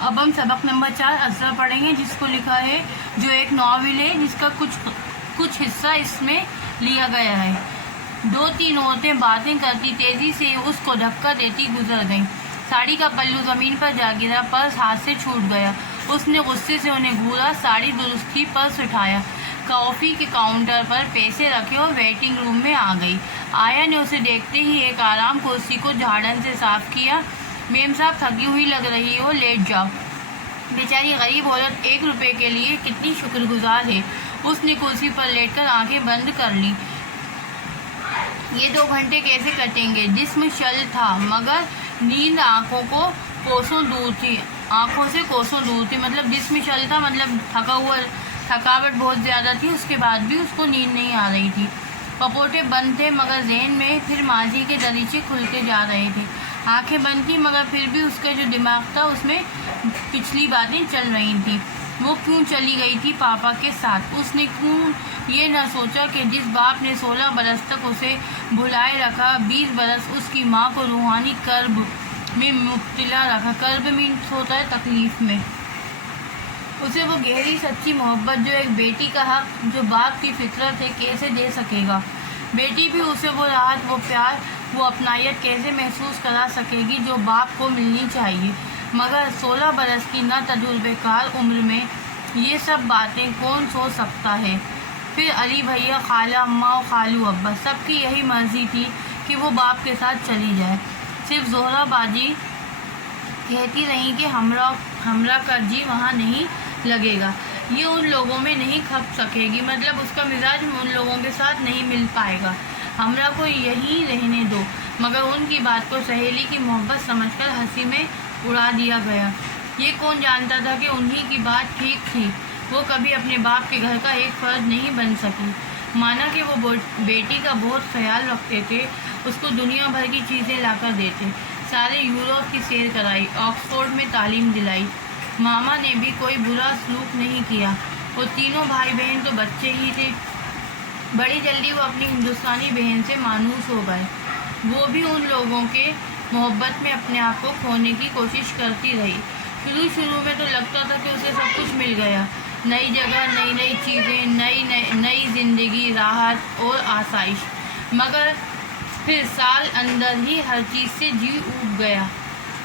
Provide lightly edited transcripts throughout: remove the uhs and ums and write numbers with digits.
اب ہم سبق نمبر 4 اثر پڑھیں گے، جس کو لکھا ہے جو ایک ناول ہے جس کا کچھ حصہ اس میں لیا گیا ہے۔ 2-3 عورتیں باتیں کرتی تیزی سے اس کو دھکا دیتی گزر گئیں۔ ساڑی کا پلو زمین پر جا گرا، پرس ہاتھ سے چھوٹ گیا۔ اس نے غصے سے انہیں گھورا، ساڑی درست تھی، پرس اٹھایا، کافی کے کاؤنٹر پر پیسے رکھے اور ویٹنگ روم میں آ گئی۔ آیا نے اسے دیکھتے ہی ایک آرام کرسی کو جھاڑن سے صاف کیا۔ میم صاحب تھکی ہوئی لگ رہی ہو، لیٹ جاؤ۔ بیچاری غریب عورت 1 روپے کے لیے کتنی شکر گزار ہے۔ اس نے کرسی پر لیٹ کر آنکھیں بند کر لیں۔ یہ 2 گھنٹے کیسے کٹیں گے؟ جسم شل تھا مگر نیند آنکھوں سے کوسوں دور تھی۔ مطلب جسم شل تھا، مطلب تھکاوٹ بہت زیادہ تھی، اس کے بعد بھی اس کو نیند نہیں آ رہی تھی۔ پپوٹے بند تھے مگر ذہن میں پھر ماضی کے دریچے کھلتے جا رہے تھے۔ آنکھیں بند تھیں مگر پھر بھی اس کا جو دماغ تھا اس میں پچھلی باتیں چل رہی تھیں۔ وہ کیوں چلی گئی تھی پاپا کے ساتھ؟ اس نے کیوں یہ نہ سوچا کہ جس باپ نے 16 برس تک اسے بھلائے رکھا، 20 برس اس کی ماں کو روحانی کرب میں مبتلا رکھا۔ کرب مینس ہوتا ہے تکلیف میں۔ اسے وہ گہری سچی محبت جو ایک بیٹی کا حق، جو باپ کی فطرت ہے، کیسے دے سکے گا؟ بیٹی بھی اسے وہ راحت، وہ پیار، وہ اپنائیت کیسے محسوس کرا سکے گی جو باپ کو ملنی چاہیے؟ مگر 16 برس کی نا تجربے کار عمر میں یہ سب باتیں کون سوچ سکتا ہے؟ پھر علی بھیا، خالہ اماں اور خالو ابا، سب کی یہی مرضی تھی کہ وہ باپ کے ساتھ چلی جائے۔ صرف زہرا باجی کہتی رہیں کہ ہمراہ کا جی وہاں نہیں لگے گا، یہ ان لوگوں میں نہیں کھپ سکے گی، مطلب اس کا مزاج ان لوگوں کے ساتھ نہیں مل پائے گا، ہمراہ کو یہیں رہنے دو۔ مگر ان کی بات کو سہیلی کی محبت سمجھ کر ہنسی میں اڑا دیا گیا۔ یہ کون جانتا تھا کہ انہی کی بات ٹھیک تھی، وہ کبھی اپنے باپ کے گھر کا ایک فرد نہیں بن سکی۔ مانا کہ وہ بیٹی کا بہت خیال رکھتے تھے، اس کو دنیا بھر کی چیزیں لا کر دیتے، سارے یورپ کی سیر کرائی، آکسفورڈ میں تعلیم دلائی۔ ماما نے بھی کوئی برا سلوک نہیں کیا، وہ تینوں بھائی بہن تو بچے ہی تھے۔ بڑی جلدی وہ اپنی ہندوستانی بہن سے مانوس ہو گئے۔ وہ بھی ان لوگوں کے محبت میں اپنے آپ کو کھونے کی کوشش کرتی رہی۔ شروع میں تو لگتا تھا کہ اسے سب کچھ مل گیا، نئی جگہ، نئی چیزیں، نئی زندگی، راحت اور آسائش، مگر پھر سال اندر ہی ہر چیز سے جی اوب گیا۔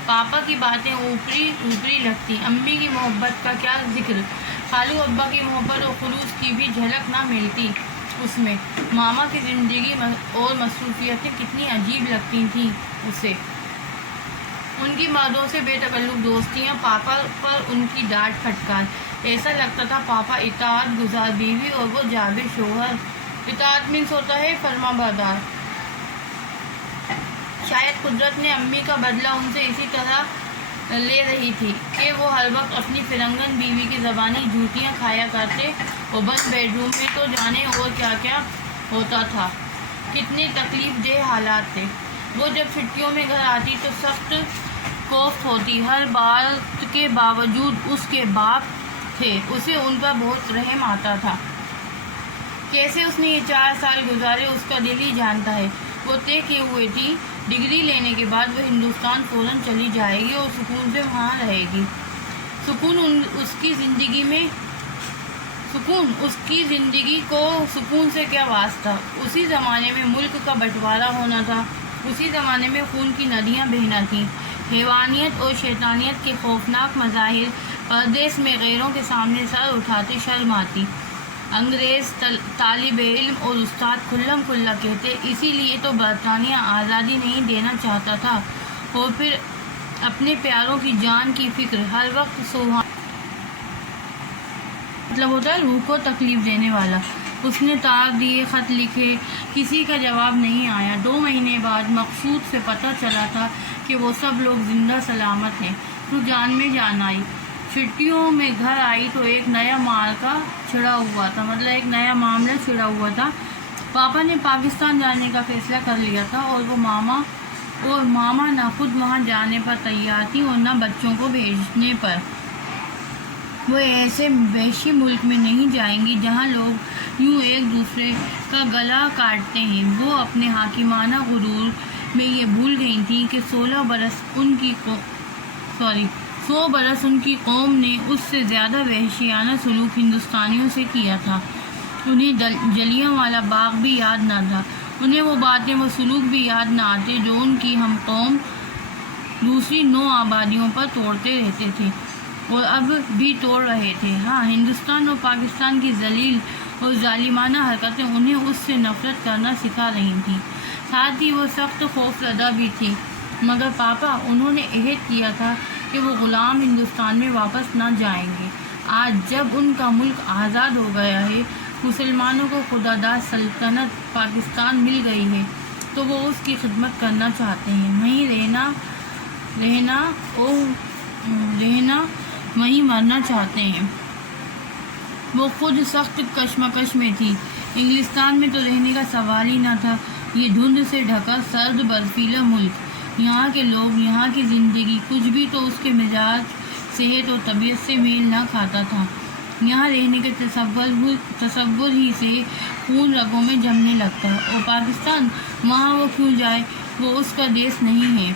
پاپا کی باتیں اوپری لگتی، امی کی محبت کا کیا ذکر، خالو ابا کی محبت اور خلوص کی بھی جھلک نہ ملتی اس میں۔ ماما کی زندگی اور مصروفیتیں کتنی عجیب لگتی تھیں اسے، ان کی مردوں سے بے تکلف دوستیاں، پاپا پر ان کی ڈانٹ پھٹکار، ایسا لگتا تھا پاپا اطاعت گزار بیوی اور وہ جابر شوہر۔ اطاعت مینس ہوتا ہے فرما بردار۔ شاید قدرت نے امی کا بدلہ ان سے اسی طرح لے رہی تھی کہ وہ ہر وقت اپنی فرنگن بیوی کی زبانی جھوٹیاں کھایا کرتے، اور بند بیڈ روم میں تو جانے اور کیا ہوتا تھا، کتنے تکلیف دہ حالات تھے۔ وہ جب چھٹیوں میں گھر آتی تو سخت کوفت ہوتی، ہر بات کے باوجود اس کے باپ تھے، اسے ان پر بہت رحم آتا تھا۔ کیسے اس نے یہ 4 سال گزارے اس کا دل ہی جانتا ہے۔ وہ طے کیے ہوئے تھی، ڈگری لینے کے بعد وہ ہندوستان فوراً چلی جائے گی اور سکون سے وہاں رہے گی۔ اس کی زندگی کو سکون سے کیا واسطہ؟ اسی زمانے میں ملک کا بٹوارا ہونا تھا، اسی زمانے میں خون کی ندیاں بہنا تھیں، حیوانیت اور شیطانیت کے خوفناک مظاہر، پردیس میں غیروں کے سامنے سر اٹھاتے شرم آتی، انگریز طالب علم اور استاد کھلم کھلا کہتے، اسی لیے تو برطانیہ آزادی نہیں دینا چاہتا تھا، اور پھر اپنے پیاروں کی جان کی فکر، ہر وقت مطلب ہوتا ہے روح کو تکلیف دینے والا۔ اس نے تاک دیے، خط لکھے، کسی کا جواب نہیں آیا۔ 2 مہینے بعد مقصود سے پتہ چلا تھا کہ وہ سب لوگ زندہ سلامت ہیں، تو جان میں جان آئی۔ چھٹیوں میں گھر آئی تو ایک نیا معرکہ چھڑا ہوا تھا، مطلب ایک نیا معاملہ چھڑا ہوا تھا۔ پاپا نے پاکستان جانے کا فیصلہ کر لیا تھا، اور ماما نہ خود وہاں جانے پر تیار تھی اور نہ بچوں کو بھیجنے پر۔ وہ ایسے وحشی ملک میں نہیں جائیں گی جہاں لوگ یوں ایک دوسرے کا گلا کاٹتے ہیں۔ وہ اپنے حاکمانہ غرور میں یہ بھول گئی تھیں کہ 16 100 برس ان کی قوم نے اس سے زیادہ وحشیانہ سلوک ہندوستانیوں سے کیا تھا۔ انہیں جلیانوالہ باغ بھی یاد نہ تھا، انہیں وہ باتیں وہ سلوک بھی یاد نہ آتے جو ان کی ہم قوم دوسری نو آبادیوں پر توڑتے رہتے تھے اور اب بھی توڑ رہے تھے۔ ہاں، ہندوستان اور پاکستان کی ذلیل اور ظالمانہ حرکتیں انہیں اس سے نفرت کرنا سکھا رہی تھیں، ساتھ ہی وہ سخت خوفزدہ بھی تھی۔ مگر پاپا، انہوں نے عہد کیا تھا کہ وہ غلام ہندوستان میں واپس نہ جائیں گے۔ آج جب ان کا ملک آزاد ہو گیا ہے، مسلمانوں کو خداداد سلطنت پاکستان مل گئی ہے، تو وہ اس کی خدمت کرنا چاہتے ہیں، وہیں رہنا وہیں مرنا چاہتے ہیں۔ وہ خود سخت کشمکش میں تھی۔ انگلستان میں تو رہنے کا سوال ہی نہ تھا، یہ دھند سے ڈھکا سرد برفیلا ملک، یہاں کے لوگ، یہاں کی زندگی، کچھ بھی تو اس کے مزاج، صحت اور طبیعت سے میل نہ کھاتا تھا۔ یہاں رہنے کے تصور ہی سے خون رگوں میں جمنے لگتا ہے۔ اور پاکستان، وہاں وہ کیوں جائے؟ وہ اس کا دیس نہیں ہے،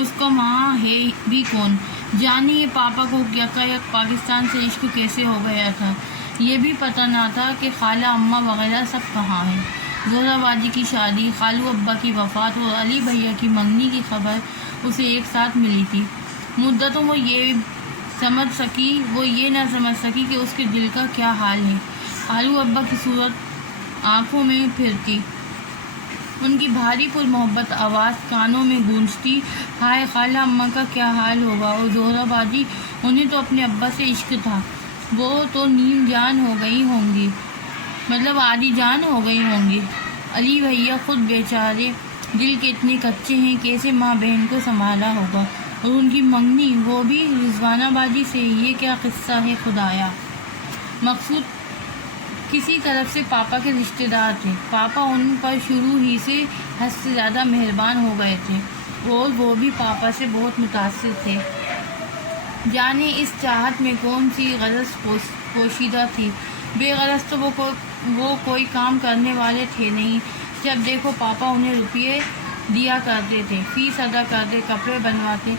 اس کا وہاں ہے بھی کون جانے۔ یہ پاپا کو یکایک پاکستان سے عشق کیسے ہو گیا تھا، یہ بھی پتہ نہ تھا کہ خالہ، اماں وغیرہ سب کہاں ہیں۔ زہرا باجی کی شادی، خالو ابا کی وفات اور علی بھیا کی منگنی کی خبر اسے ایک ساتھ ملی تھی۔ مدتوں وہ یہ نہ سمجھ سکی کہ اس کے دل کا کیا حال ہے۔ خالو ابا کی صورت آنکھوں میں پھرتی، ان کی بھاری پر محبت آواز کانوں میں گونجتی، ہائے خالہ اماں کا کیا حال ہوگا۔ اور زہرا باجی، انہیں تو اپنے ابا سے عشق تھا، وہ تو نیم جان ہو گئی ہوں گی، مطلب آدھی جان ہو گئی ہوں گی۔ علی بھیا خود بیچارے دل کے اتنے کچے ہیں، کیسے ماں بہن کو سنبھالا ہوگا۔ اور ان کی منگنی، وہ بھی رضوانہ باجی سے، یہ کیا قصہ ہے خدایا۔ مقصود کسی طرف سے پاپا کے رشتہ دار تھے۔ پاپا ان پر شروع ہی سے حد سے زیادہ مہربان ہو گئے تھے اور وہ بھی پاپا سے بہت متاثر تھے۔ جانے اس چاہت میں کون سی غرض پوشیدہ تھی؟ بے غرض تو وہ کوئی کام کرنے والے تھے نہیں۔ جب دیکھو پاپا انہیں روپیے دیا کرتے تھے، فیس ادا کرتے، کپڑے بنواتے۔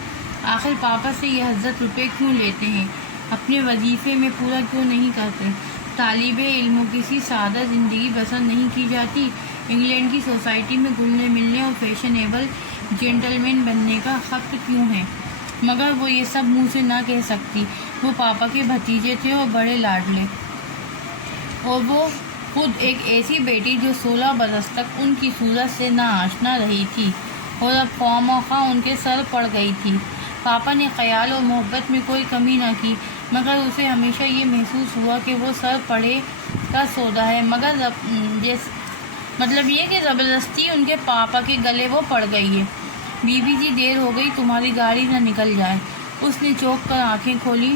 آخر پاپا سے یہ حضرت روپے کیوں لیتے ہیں؟ اپنے وظیفے میں پورا کیوں نہیں کرتے؟ طالب علموں کی سی سادہ زندگی بسر نہیں کی جاتی؟ انگلینڈ کی سوسائٹی میں گھلنے ملنے اور فیشنیبل جینٹل مین بننے کا خط کیوں ہے؟ مگر وہ یہ سب منہ سے نہ کہہ سکتی، وہ پاپا کے بھتیجے تھے اور بڑے لاڈلے، اور وہ خود ایک ایسی بیٹی جو 16 برس تک ان کی صورت سے نہ آشنا رہی تھی اور اب خواہ ان کے سر پڑ گئی تھی۔ پاپا نے خیال اور محبت میں کوئی کمی نہ کی، مگر اسے ہمیشہ یہ محسوس ہوا کہ وہ سر پڑے کا سودا ہے، مطلب یہ کہ زبردستی ان کے پاپا کے گلے وہ پڑ گئی ہے۔ بی بی جی، دیر ہو گئی، تمہاری گاڑی نہ نکل جائے۔ اس نے چونک کر آنکھیں کھولی۔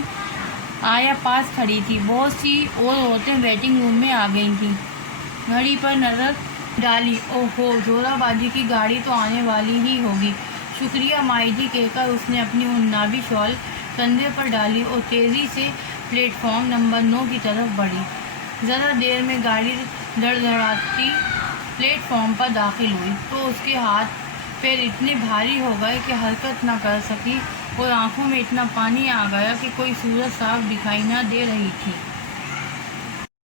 آیا پاس کھڑی تھی، بہت سی اور عورتیں ویٹنگ روم میں آ گئی تھیں۔ گھڑی پر نظر ڈالی، اوہو، زہرا باجی کی گاڑی تو آنے والی ہی ہوگی۔ شکریہ مائی جی کہہ کر اس نے اپنی عنابی شال کندھے پر ڈالی اور تیزی سے پلیٹ فارم نمبر 9 کی طرف بڑھی۔ ذرا دیر میں گاڑی دڑدڑاتی پلیٹ فارم پر داخل ہوئی تو اس کے ہاتھ پیر اتنے بھاری ہو گئے کہ حرکت نہ کر سکی اور آنکھوں میں اتنا پانی آ گیا کہ کوئی صورت صاف دکھائی نہ دے رہی تھی۔